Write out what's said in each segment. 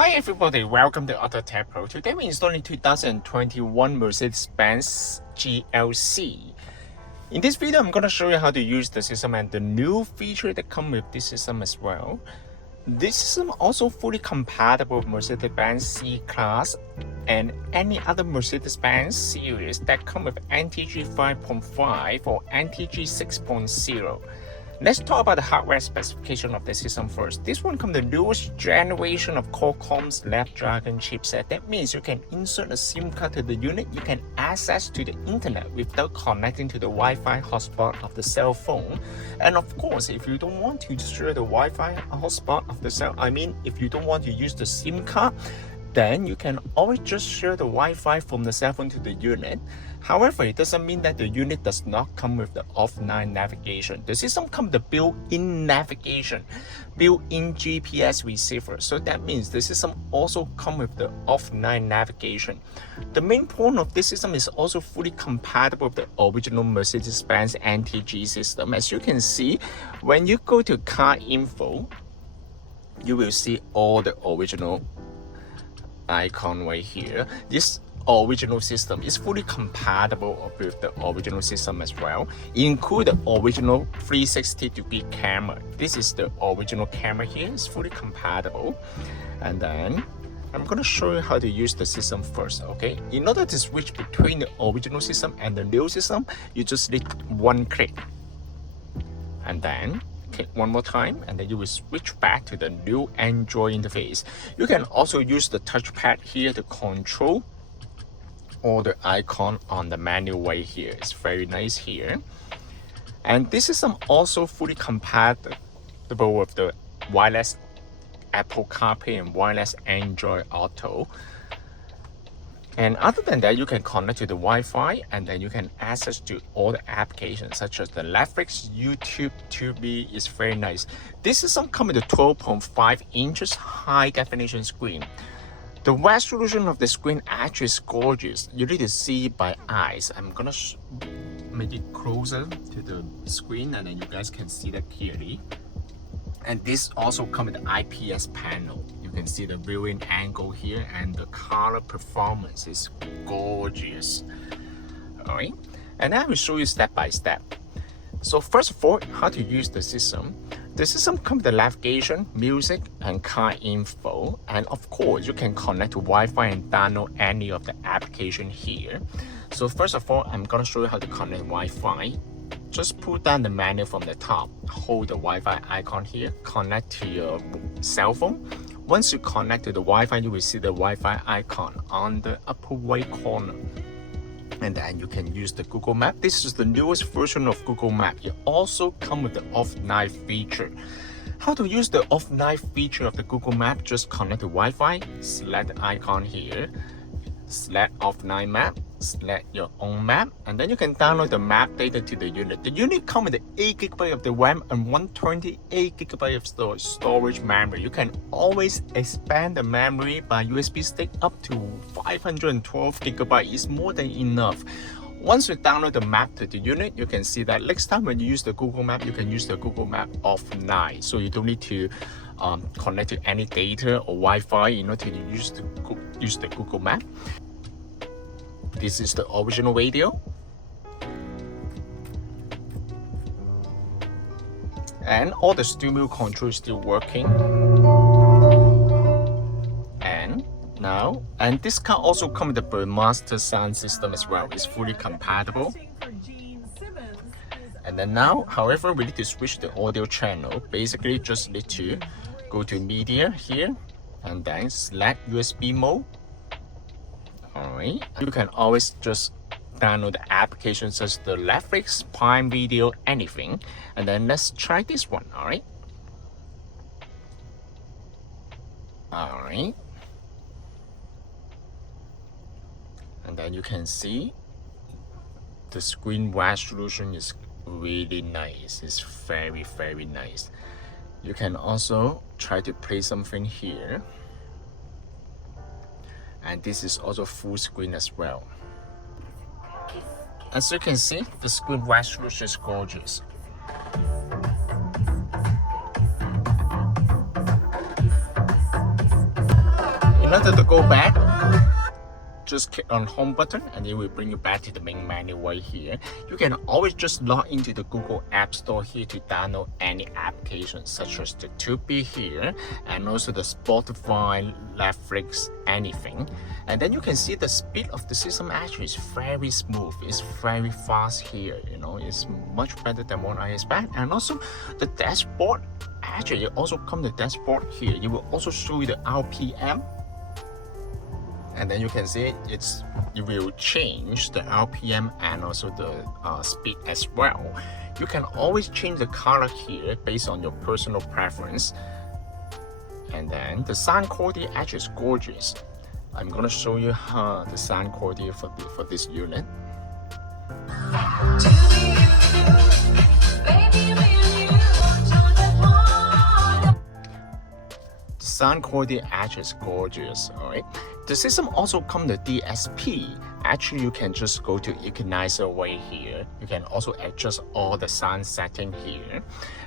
Hi everybody, welcome to AutoTecPro. Today we're installing 2021 Mercedes-Benz GLC. In this video, I'm going to show you how to use the system and the new feature that come with this system as well. This system also fully compatible with Mercedes-Benz C-Class and any other Mercedes-Benz series that come with NTG 5.5 or NTG 6.0. Let's talk about the hardware specification of the system first. This one comes the newest generation of Qualcomm's Snapdragon chipset. That means you can insert a SIM card to the unit. You can access to the internet without connecting to the Wi-Fi hotspot of the cell phone. And of course, if you don't want to share the Wi-Fi hotspot of the cell, if you don't want to use the SIM card, then you can always just share the Wi-Fi from the cell phone to the unit. However, it doesn't mean that the unit does not come with the offline navigation. The system comes with the built-in navigation, built-in GPS receiver. So that means the system also comes with the offline navigation. The main point of this system is also fully compatible with the original Mercedes-Benz NTG system. As you can see, when you go to car info, you will see all the original icon right here. This original system is fully compatible with the original system as well, include the original 360-degree camera. This is the original camera here. It's fully compatible. And then I'm going to show you how to use the system first. Okay, in order to switch between the original system and the new system, you just need one click, and then click one more time, and then you will switch back to the new Android interface. You can also use the touchpad here to control all the icon on the menu right here. It's very nice here. And this system also fully compatible with the wireless Apple Carplay and wireless Android Auto. And other than that, you can connect to the Wi-Fi, and then you can access to all the applications such as the Netflix, YouTube, Tubi. Is very nice. This system comes with a 12.5 inches high definition screen. The resolution of the screen actually is gorgeous. You need to see by eyes. I'm gonna make it closer to the screen, and then you guys can see that clearly. And this also comes with the IPS panel. You can see the viewing angle here, and the color performance is gorgeous. Alright, and I will show you step by step. So first of all, how to use the system. The system comes with the navigation, music, and car info. And of course, you can connect to Wi-Fi and download any of the application here. So first of all, I'm going to show you how to connect Wi-Fi. Just pull down the menu from the top, hold the Wi-Fi icon here, connect to your cell phone. Once you connect to the Wi-Fi, you will see the Wi-Fi icon on the upper right corner. And then you can use the Google Map. This is the newest version of Google Map. It also comes with the off-night feature. How to use the off-night feature of the Google Map? Just connect to Wi-Fi, select the icon here, select off-night map, select your own map, and then you can download the map data to the unit. The unit comes with 8 GB of the RAM and 128 GB of storage memory. You can always expand the memory by USB stick up to 512 GB. It's more than enough. Once you download the map to the unit, you can see that next time when you use the Google Map, you can use the Google Map offline. So you don't need to connect to any data or Wi-Fi in order to use the Google Map. This is the original radio. And all the steering control is still working. And this car also comes with the Burmester sound system as well. It's fully compatible. And then now, however, we need to switch the audio channel. Basically, just need to go to media here and then select USB mode. Alright, you can always just download the applications such as the Netflix, Prime Video, anything. And then let's try this one. Alright. And then you can see the screen resolution is really nice. It's very, very nice. You can also try to play something here. And this is also full screen as well. As you can see, the screen resolution is gorgeous. In order to go back, just click on home button and it will bring you back to the main menu right here. You can always just log into the Google App Store here to download any applications such as the Tubi here and also the Spotify, Netflix, anything. And then you can see the speed of the system actually is very smooth. It's very fast here, you know, it's much better than what I expect. And also the dashboard, actually it also comes the dashboard here. It will also show you the RPM. And then you can see it will change the RPM and also the speed as well. You can always change the color here based on your personal preference. And then the sound quality actually is gorgeous. I'm gonna show you how the sound quality for this unit. Sound quality actually is gorgeous, alright? The system also comes with DSP. Actually, you can just go to equalizer right here. You can also adjust all the sound setting here.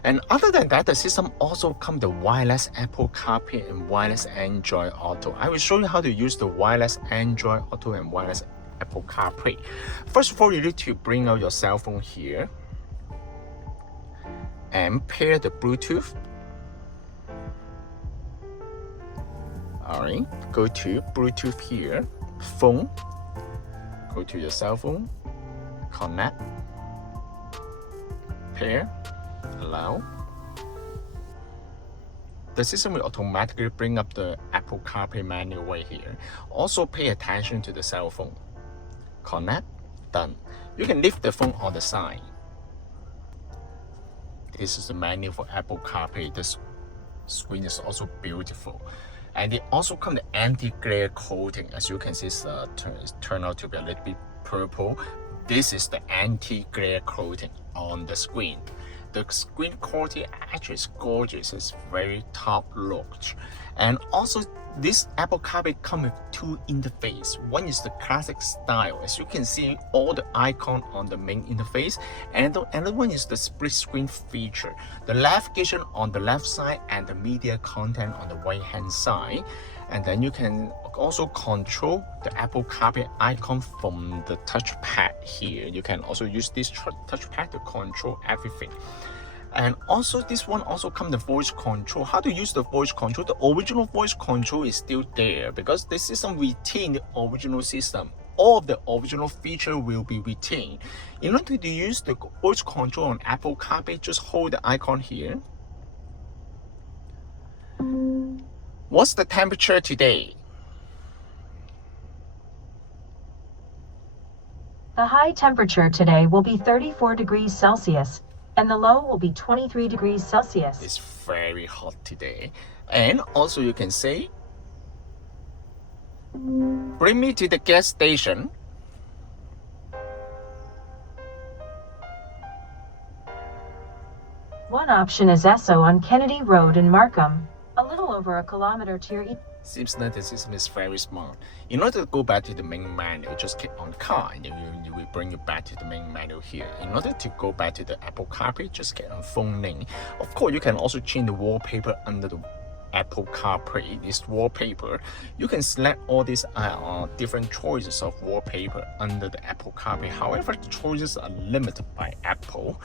And other than that, the system also comes with wireless Apple CarPlay and wireless Android Auto. I will show you how to use the wireless Android Auto and wireless Apple CarPlay. First of all, you need to bring out your cell phone here and pair the Bluetooth. Alright, go to Bluetooth here, phone, go to your cell phone, connect, pair, allow. The system will automatically bring up the Apple CarPlay menu right here. Also pay attention to the cell phone. Connect, done. You can leave the phone on the side. This is the menu for Apple CarPlay. This screen is also beautiful. And it also comes with anti-glare coating. As you can see, it's turned out to be a little bit purple. This is the anti-glare coating on the screen. The screen quality actually is gorgeous. It's very top notch. And also, this Apple CarPlay comes with two interfaces. One is the classic style. As you can see, all the icons on the main interface. And the other one is the split screen feature. The navigation on the left side and the media content on the right hand side. And then you can also control the Apple CarPlay icon from the touchpad here. You can also use this touchpad to control everything. And also this one also comes with voice control. How to use the voice control? The original voice control is still there because the system retained the original system. All of the original feature will be retained. In order to use the voice control on Apple CarPlay, just hold the icon here. What's the temperature today? The high temperature today will be 34 degrees Celsius and the low will be 23 degrees Celsius. It's very hot today. And also you can say, bring me to the gas station. One option is Esso on Kennedy Road in Markham, a little over a kilometer to your east. Seems that the system is very smart. In order to go back to the main menu, just click on car and it will bring you back to the main menu here. In order to go back to the Apple CarPlay, just click on phone name. Of course, you can also change the wallpaper under the Apple CarPlay. This wallpaper, you can select all these different choices of wallpaper under the Apple CarPlay. However, the choices are limited by Apple.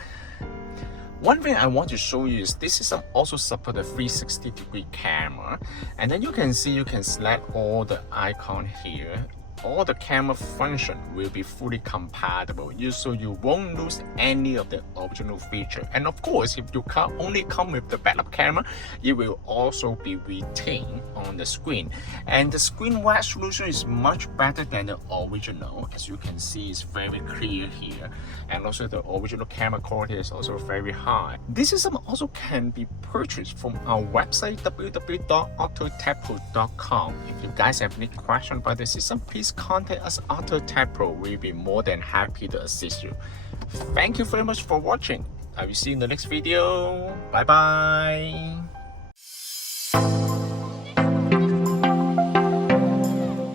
One thing I want to show you is this system also supports a 360-degree camera. And then you can see you can select all the icons here. All the camera function will be fully compatible, so you won't lose any of the original feature. And of course, if you only come with the backup camera, it will also be retained on the screen. And the screen resolution is much better than the original. As you can see, it's very clear here. And also the original camera quality is also very high. This system also can be purchased from our website www.AutoTecPro.com. If you guys have any questions about the system, please contact us AutoTecPro. We'll be more than happy to assist you. Thank you very much for watching. I will see you in the next video. Bye bye.